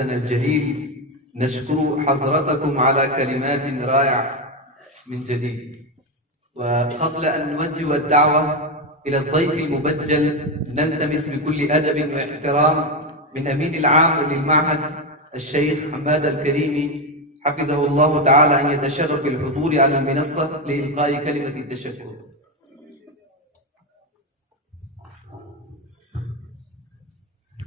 أستاذنا الجليل، نشكر حضرتكم على كلمات رائعة من جديد. وقبل أن نوجه الدعوة إلى الضيف المبجل، نلتمس بكل أدب واحترام من أمين العام للمعهد الشيخ حماد الكريمي حفظه الله تعالى أن يتشرف بالحضور على المنصة لإلقاء كلمة التشكر.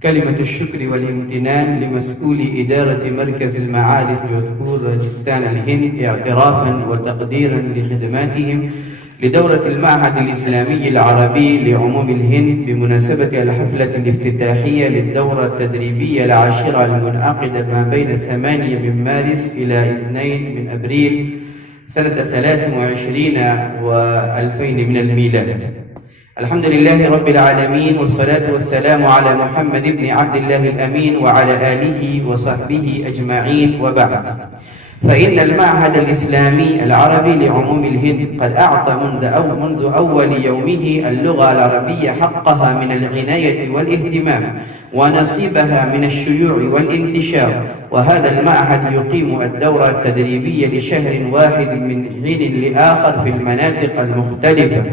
كلمة الشكر والامتنان لمسؤول إدارة مركز المعارف جودهپور راجستان الهند اعترافا وتقديرا لخدماتهم لدورة المعهد الإسلامي العربي لعموم الهند بمناسبة الحفلة الافتتاحية للدورة التدريبية العاشرة المنعقدة ما بين 8 من مارس إلى 2 من أبريل سنة 23 و2000 من الميلاد. الحمد لله رب العالمين، والصلاة والسلام على محمد بن عبد الله الأمين وعلى آله وصحبه أجمعين، وبعد. فإن المعهد الإسلامي العربي لعموم الهند قد أعطى منذ أول يومه اللغة العربية حقها من العناية والاهتمام ونصيبها من الشيوع والانتشار. وهذا المعهد يقيم الدورة التدريبية لشهر واحد من حين لآخر في المناطق المختلفة.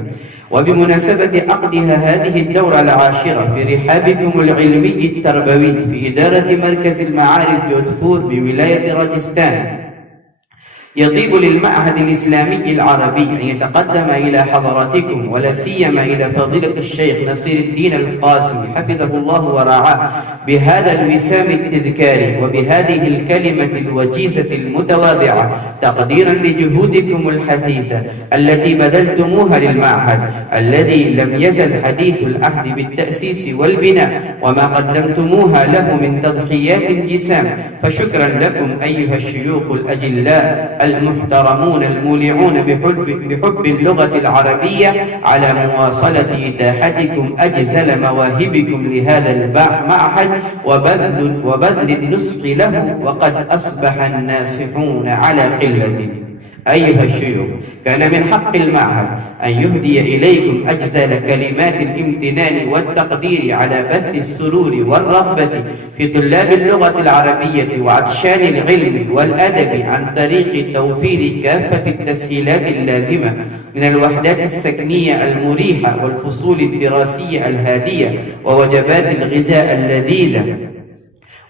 وبمناسبة عقدها هذه الدورة العاشرة في رحابكم العلمي التربوي في إدارة مركز المعارف جودهپور بولاية راجستان، يطيب للمعهد الإسلامي العربي أن يتقدم إلى حضراتكم ولا سيما إلى فضيلة الشيخ نصير الدين القاسمي حفظه الله ورعاه بهذا الوسام التذكاري وبهذه الكلمة الوجيزة المتواضعة تقديرا لجهودكم الحثيثة التي بذلتموها للمعهد الذي لم يزل حديث العهد بالتأسيس والبناء وما قدمتموها له من تضحيات جسام. فشكرا لكم أيها الشيوخ الأجلاء المحترمون المولعون بحب اللغة العربية على مواصلة إتاحتكم أجزل مواهبكم لهذا المعهد وبذل النصح له، وقد أصبح الناصحون على قلة. أيها الشيوخ، كان من حق المعهد أن يهدي إليكم أجزل كلمات الامتنان والتقدير على بث السرور والرغبة في طلاب اللغة العربية وعطشان العلم والأدب عن طريق توفير كافة التسهيلات اللازمة من الوحدات السكنية المريحة والفصول الدراسية الهادية ووجبات الغذاء اللذيذة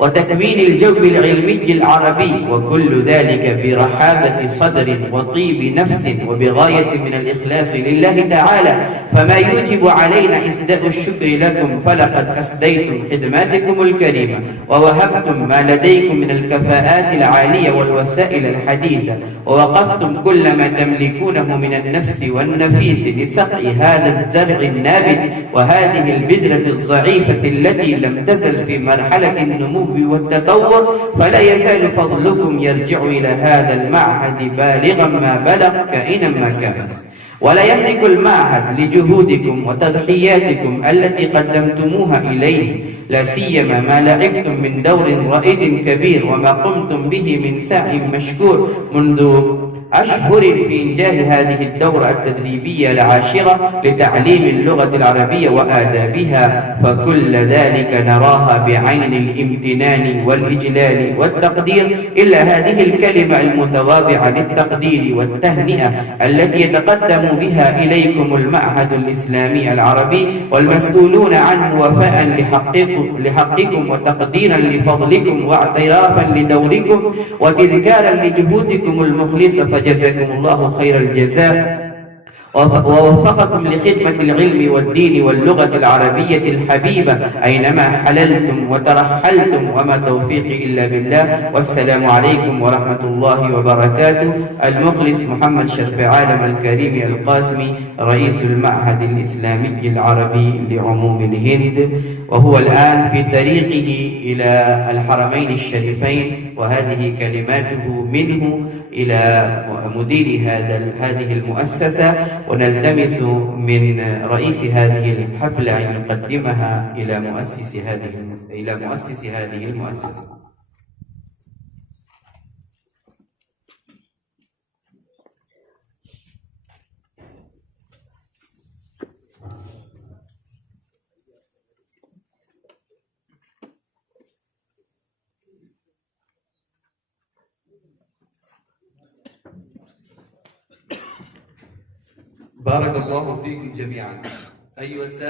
وتكوين الجو العلمي العربي، وكل ذلك برحابة صدر وطيب نفس وبغاية من الإخلاص لله تعالى. فما يوجب علينا إسداء الشكر لكم، فلقد أسديتم خدماتكم الكريمة ووهبتم ما لديكم من الكفاءات العالية والوسائل الحديثة، ووقفتم كل ما تملكونه من النفس والنفيس لسقي هذا الزرع النابت وهذه البذرة الضعيفة التي لم تزل في مرحلة النمو والتطور. فلا يزال فضلكم يرجع إلى هذا المعهد بالغا ما بلغ كائنا ما كان. ولا يملك المعهد لجهودكم وتضحياتكم التي قدمتموها إليه، لا سيما ما لعبتم من دور رائد كبير وما قمتم به من سعي مشكور منذ أشهر في إنجاح هذه الدورة التدريبية العاشرة لتعليم اللغة العربية وآدابها. فكل ذلك نراها بعين الامتنان والإجلال والتقدير، إلا هذه الكلمة المتواضعة للتقدير والتهنئة التي يتقدم بها إليكم المعهد الإسلامي العربي والمسؤولون عنه وفاء لحقكم وتقديرا لفضلكم واعترافا لدوركم وتذكارا لجهودكم المخلصة. فجزاكم الله خير الجزاء ووفقكم لخدمة العلم والدين واللغة العربية الحبيبة أينما حللتم وترحلتم، وما توفيقي إلا بالله. والسلام عليكم ورحمة الله وبركاته. المخلص محمد شرف عالم الكريم القاسمي، رئيس المعهد الإسلامي العربي لعموم الهند، وهو الآن في طريقه إلى الحرمين الشريفين، وهذه كلماته منه إلى مدير هذه المؤسسة. ونلتمس من رئيس هذه الحفلة أن يقدمها إلى مؤسس هذه المؤسسة. بارك الله فيكم جميعا أيها السادة.